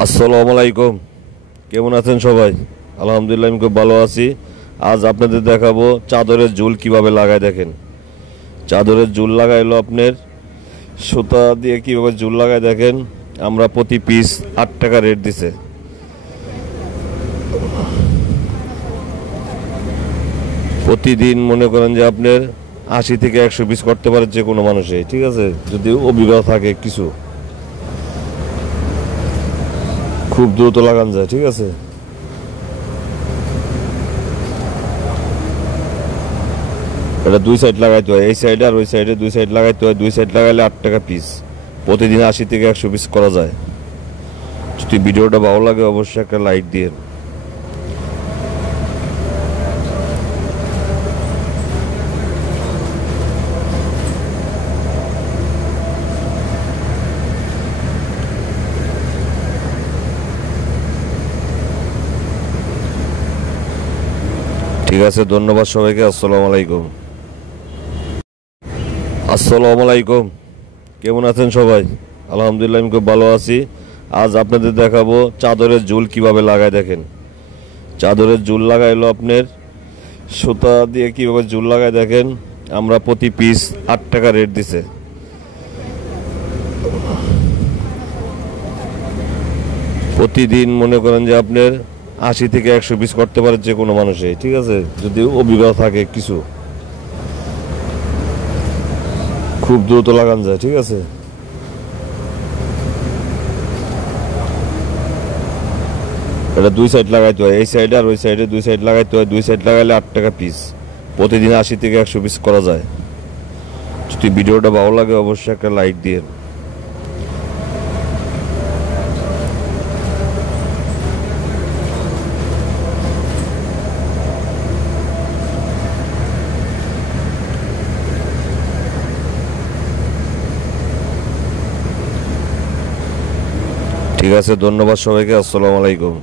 আসসালামু আলাইকুম। কেমন আছেন সবাই? আলহামদুলিল্লাহ আমি খুব ভালো আছি। আজ আপনাদের দেখাবো চাদরের ঝুল কিভাবে লাগায়। দেখেন, চাদরের ঝুল লাগাইলো আপনার সুতা দিয়ে কিভাবে ঝুল লাগায়। দেখেন, আমরা প্রতি পিস 8 টাকা রেট দিছে। প্রতিদিন মনে করেন যে আপনার 80 থেকে 100 পিস করতে পারে যে কোনো মানুষে, ঠিক আছে, যদি অভিজ্ঞতা থাকে কিছু। খুব দ্রুত লাগান যায়, ঠিক আছে। এটা দুই সাইড লাগাইতে হয়, এই সাইডে আর ওই সাইডে দুই সাইড লাগাইতে হয়। দুই সাইড লাগাইলে 8 টাকা পিস। প্রতিদিন 80 থেকে 100 পিস করা যায়। যদি ভিডিওটা ভালো লাগে অবশ্যই একটা লাইক দিয়ে। ঠিক আছে, ধন্যবাদ সবাইকে। আসসালামু আলাইকুম। আসসালামু আলাইকুম। কেমন আছেন সবাই? আলহামদুলিল্লাহ আমি খুব ভালো আছি। আজ আপনাদের দেখাবো চাদরের ঝুল কিভাবে লাগায়। দেখেন, চাদরের ঝুল লাগাইলো আপনার সুতা দিয়ে কিভাবে ঝুল লাগায়। দেখেন, আমরা প্রতি পিস 8 টাকা রেট দিছে। প্রতিদিন মনে করেন যে আপনার 80 থেকে 100 পিস করতে পারে যে কোনো মানুষে, ঠিক আছে, যদি অভিজ্ঞতা থাকে কিছু। খুব দ্রুত লাগান যায়, ঠিক আছে। এটা দুই সাইড লাগাইতে হয়, এই সাইডে আর ওই সাইডে দুই সাইড লাগাইতে হয়। দুই সাইড লাগাইলে 8 টাকা পিস। প্রতিদিন 80 থেকে 100 পিস করা যায়। যদি ভিডিওটা ভালো লাগে অবশ্যই একটা লাইক দিয়ে। ঠিক আছে, ধন্যবাদ সবাইকে। আসসালামু আলাইকুম।